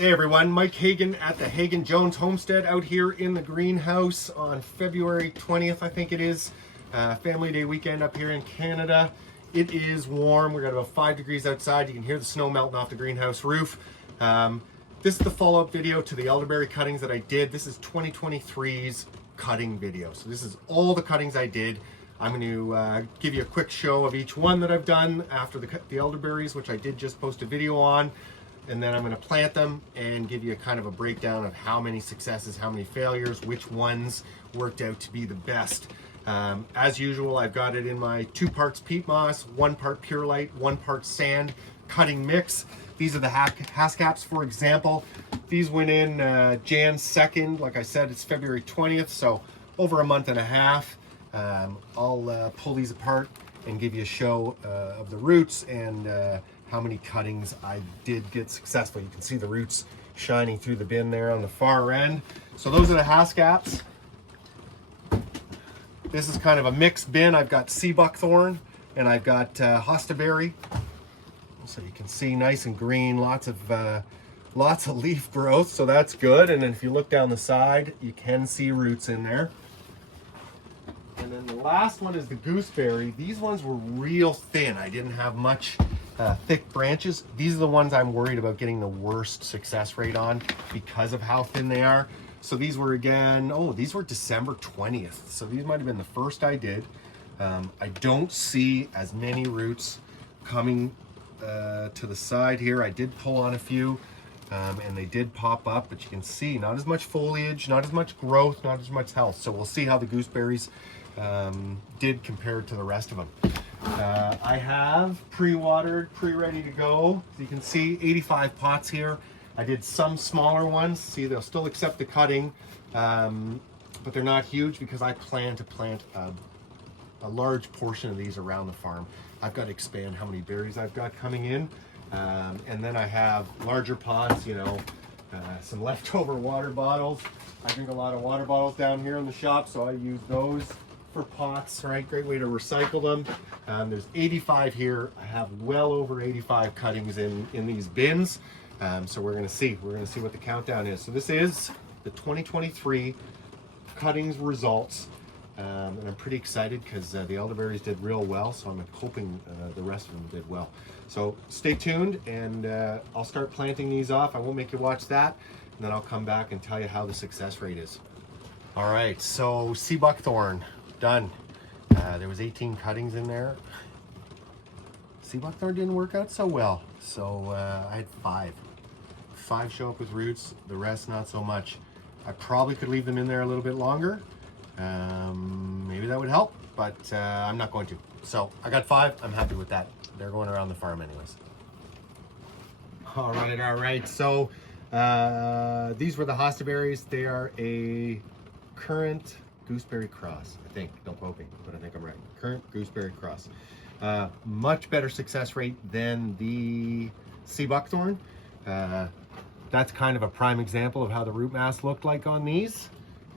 Hey everyone, Mike Hagon at the Hagon Jones Homestead out here in the greenhouse on February 20th, I think it is. Family Day weekend up here in Canada. It is warm. We got about 5 degrees outside. You can hear the snow melting off the greenhouse roof. This is the follow-up video to the elderberry cuttings that I did. This is 2023's cutting video. So this is all the cuttings I did. I'm going to give you a quick show of each one that I've done after the elderberries, which I did just post a video on. And then I'm going to plant them and give you a kind of a breakdown of how many successes, how many failures, which ones worked out to be the best. As usual, I've got it in my 2 parts peat moss, 1 part pure light, 1 part sand cutting mix. These are the Haskaps, for example. These went in Jan 2nd. Like I said, it's February 20th, so over a month and a half. I'll pull these apart and give you a show of the roots and how many cuttings I did get successful. You can see the roots shining through the bin there on the far end. So those are the Haskaps. This is kind of a mixed bin. I've got sea buckthorn and I've got hostaberry. So you can see nice and green, lots of leaf growth, so that's good. And then if you look down the side, you can see roots in there. And then the last one is the gooseberry. These ones were real thin. I didn't have much thick branches. These are the ones I'm worried about getting the worst success rate on because of how thin they are. So these were again, these were December 20th. So these might have been the first I did. I don't see as many roots coming to the side here. I did pull on a few and they did pop up, but you can see not as much foliage, not as much growth, not as much health. So we'll see how the gooseberries did compared to the rest of them. I have pre-watered, pre-ready to go. As you can see, 85 pots here. I did some smaller ones. See, they'll still accept the cutting, but they're not huge because I plan to plant a large portion of these around the farm. I've got to expand how many berries I've got coming in. And then I have larger pots, some leftover water bottles. I drink a lot of water bottles down here in the shop, so I use those for pots, right? Great way to recycle them. There's 85 here. I have well over 85 cuttings in these bins. So we're gonna see what the countdown is. So this is the 2023 cuttings results. And I'm pretty excited because the elderberries did real well. So I'm hoping the rest of them did well. So stay tuned and I'll start planting these off. I won't make you watch that. And then I'll come back and tell you how the success rate is. All right, so sea buckthorn. Done. There was 18 cuttings in there. Sea buckthorn didn't work out so well. So I had 5. 5 show up with roots, the rest not so much. I probably could leave them in there a little bit longer. Maybe that would help, but I'm not going to. So I got 5, I'm happy with that. They're going around the farm anyways. All right. So these were the hostaberries. They are a current gooseberry cross, I think. Don't quote me, but I think I'm right. Current gooseberry cross. Much better success rate than the sea buckthorn. That's kind of a prime example of how the root mass looked like on these.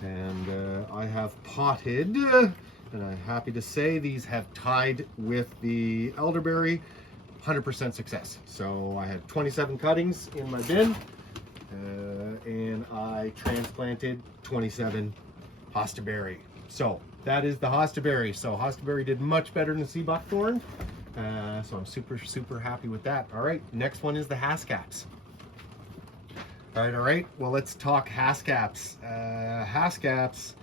And I have potted, and I'm happy to say these have tied with the elderberry, 100% success. So I had 27 cuttings in my bin, and I transplanted 27 hostaberry. So that is the hostaberry. So hostaberry did much better than sea buckthorn. So I'm super happy with that. All right, next one is the Haskaps. All right. Well, let's talk Haskaps. Haskaps,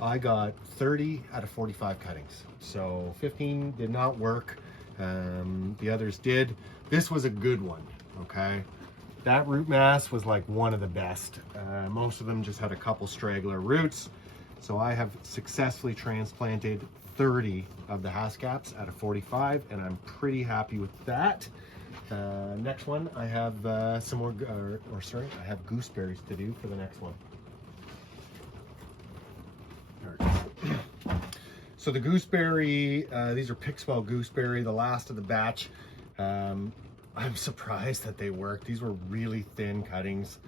I got 30 out of 45 cuttings. So 15 did not work. The others did. This was a good one, okay? That root mass was like one of the best. Most of them just had a couple straggler roots. So I have successfully transplanted 30 of the Haskaps out of 45, and I'm pretty happy with that. Next one, I have some more, I have gooseberries to do for the next one. So the gooseberry, these are Pixwell gooseberry, the last of the batch. I'm surprised that they worked. These were really thin cuttings,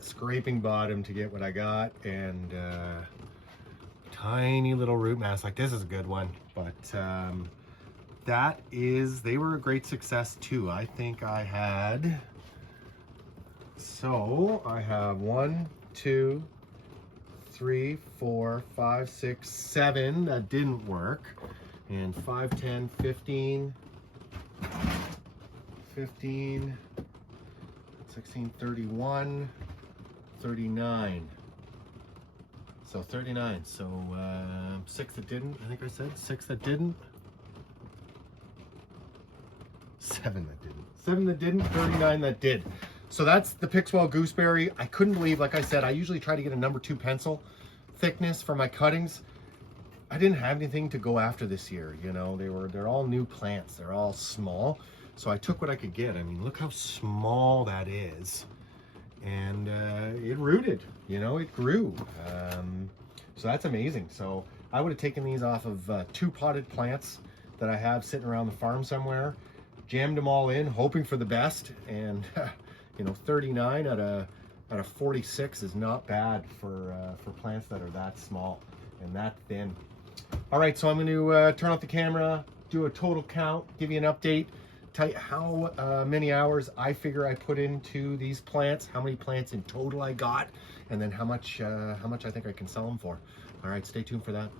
scraping bottom to get what I got, and tiny little root mass. Like, this is a good one, but they were a great success too. I think I had So I have 1, 2, 3, 4, 5, 6, 7 that didn't work, and 5, 10, 15, 16, 31, 39. So 39. So 6 that didn't. I think I said 6 that didn't. 7 that didn't. 7 that didn't. 39 that did. So that's the Pixwell gooseberry. I couldn't believe, like I said, I usually try to get a number 2 pencil thickness for my cuttings. I didn't have anything to go after this year. You know, they're all new plants. They're all small. So I took what I could get. I mean, look how small that is. And it rooted, you know, it grew. So that's amazing. So I would have taken these off of 2 potted plants that I have sitting around the farm somewhere, jammed them all in, hoping for the best. And you know, 39 out of 46 is not bad for plants that are that small and that thin. All right, so I'm going to turn off the camera, do a total count, give you an update, tell you how many hours I figure I put into these plants, how many plants in total I got, and then how much I think I can sell them for. All right, stay tuned for that.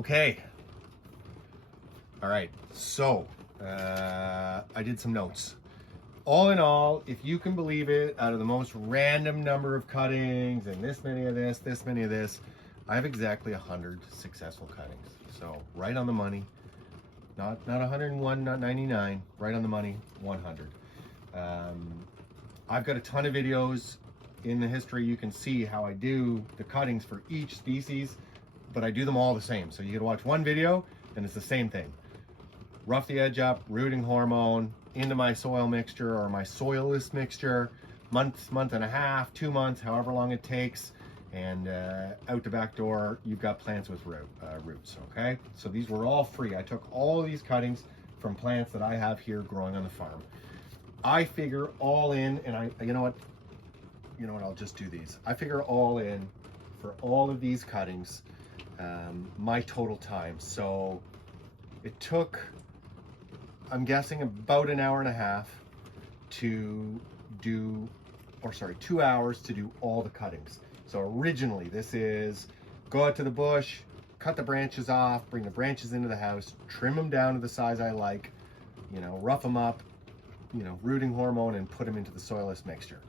Okay. All right, so I did some notes. All in all, if you can believe it, out of the most random number of cuttings and this many of this many of this, I have exactly 100 successful cuttings. So right on the money, not 101, not 99, right on the money, 100. I've got a ton of videos in the history. You can see how I do the cuttings for each species, but I do them all the same. So you can watch one video and it's the same thing. Rough the edge up, rooting hormone, into my soil mixture or my soilless mixture, month and a half, 2 months, however long it takes, and out the back door, you've got plants with roots, okay? So these were all free. I took all of these cuttings from plants that I have here growing on the farm. I figure all in, and you know what, I'll just do these. I figure all in for all of these cuttings, my total time. So it took, I'm guessing, about an hour and a half to do, or sorry, 2 hours to do all the cuttings. So originally this is go out to the bush, cut the branches off, bring the branches into the house, trim them down to the size I like, you know, rough them up, you know, rooting hormone, and put them into the soilless mixture.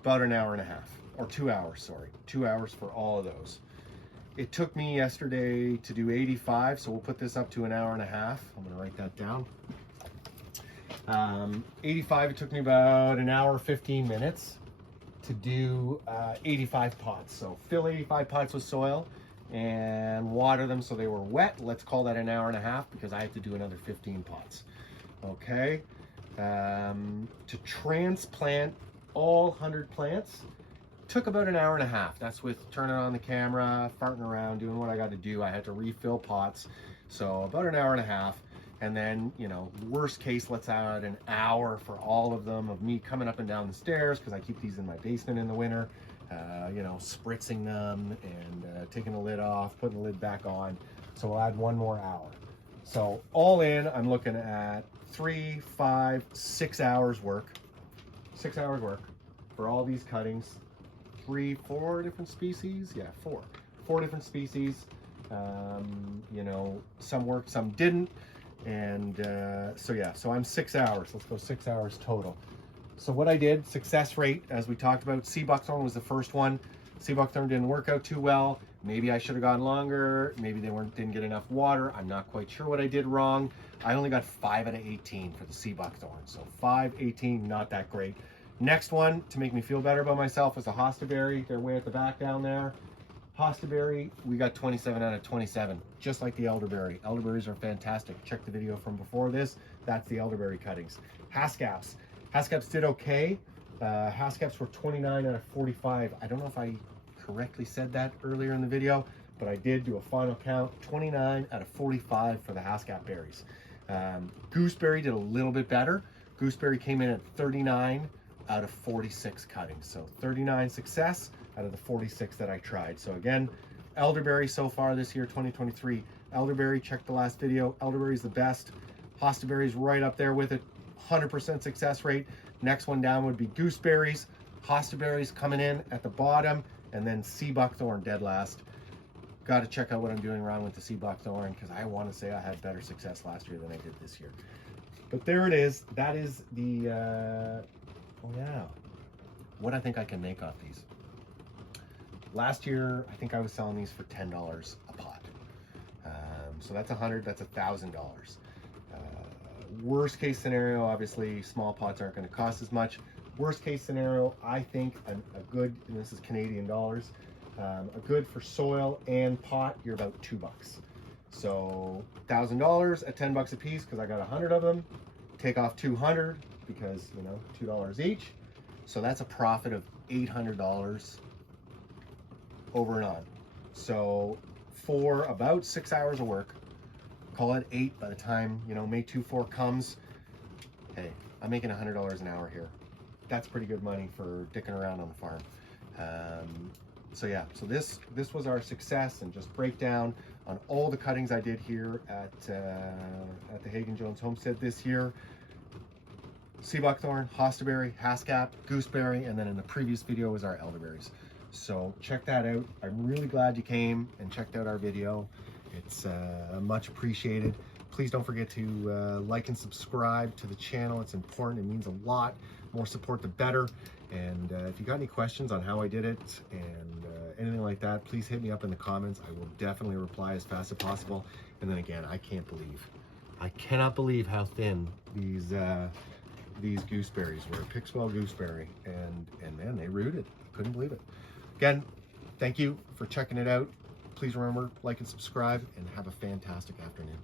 About an hour and a half, or 2 hours, sorry. 2 hours for all of those. It took me yesterday to do 85, so we'll put this up to an hour and a half. I'm gonna write that down. 85, it took me about an hour, 15 minutes to do 85 pots. So fill 85 pots with soil and water them so they were wet. Let's call that an hour and a half because I have to do another 15 pots. Okay. To transplant all 100 plants took about an hour and a half. That's with turning on the camera, farting around, doing what I got to do. I had to refill pots. So about an hour and a half. And then, you know, worst case, let's add an hour for all of them of me coming up and down the stairs, because I keep these in my basement in the winter, you know, spritzing them and taking the lid off, putting the lid back on. So we'll add 1 more hour. So all in, I'm looking at 3, 5, 6 hours work. 6 hours work for all these cuttings. 3, 4 different species. Yeah, 4 different species. You know, some worked, some didn't. And so yeah, so I'm 6 hours. Let's go 6 hours total. So what I did, success rate, as we talked about, sea buckthorn was the first one. Sea buckthorn didn't work out too well. Maybe I should have gone longer. Maybe they didn't get enough water. I'm not quite sure what I did wrong. I only got 5 out of 18 for the sea buckthorn. So 5, 18, not that great. Next one, to make me feel better about myself, was the hostaberry. They're way at the back down there. Hostaberry, we got 27 out of 27, just like the elderberry. Elderberries are fantastic. Check the video from before this. That's the elderberry cuttings. Haskaps. Haskaps did okay. Haskaps were 29 out of 45. I don't know if I correctly said that earlier in the video, but I did do a final count. 29 out of 45 for the Haskap berries. Gooseberry did a little bit better. Gooseberry came in at 39 out of 46 cuttings. So 39 success out of the 46 that I tried. So again, elderberry so far this year, 2023. Elderberry, check the last video. Elderberry is the best. Hostaberry is right up there with it. 100% success rate. Next one down would be gooseberries, hostaberries coming in at the bottom, and then sea buckthorn dead last. Got to check out what I'm doing wrong with the sea buckthorn, because I want to say I had better success last year than I did this year. But there it is. That is the, oh yeah, what I think I can make off these. Last year, I think I was selling these for $10 a pot. So that's 100, that's $1,000. Worst case scenario, obviously small pots aren't going to cost as much. Worst case scenario, I think a good, and this is Canadian dollars, a good for soil and pot, you're about $2. So $1,000 at $10 a piece, because I got 100 of them. Take off 200 because, you know, $2 each. So that's a profit of $800 over and on. So for about 6 hours of work, call it 8 by the time, you know, May 24 comes, hey, I'm making $100 an hour here. That's pretty good money for dicking around on the farm. So yeah, so this was our success and just breakdown on all the cuttings I did here at the Hagon Jones Homestead this year. Sea buckthorn, hostaberry, haskap, gooseberry, and then in the previous video was our elderberries. So check that out. I'm really glad you came and checked out our video. It's much appreciated. Please don't forget to like and subscribe to the channel. It's important. It means a lot. More support, the better. And if you got any questions on how I did it and anything like that, please hit me up in the comments. I will definitely reply as fast as possible. And then again, I cannot believe how thin these gooseberries were. Pixwell gooseberry, and man, they rooted. Couldn't believe it. Again, thank you for checking it out. Please remember, like and subscribe, and have a fantastic afternoon.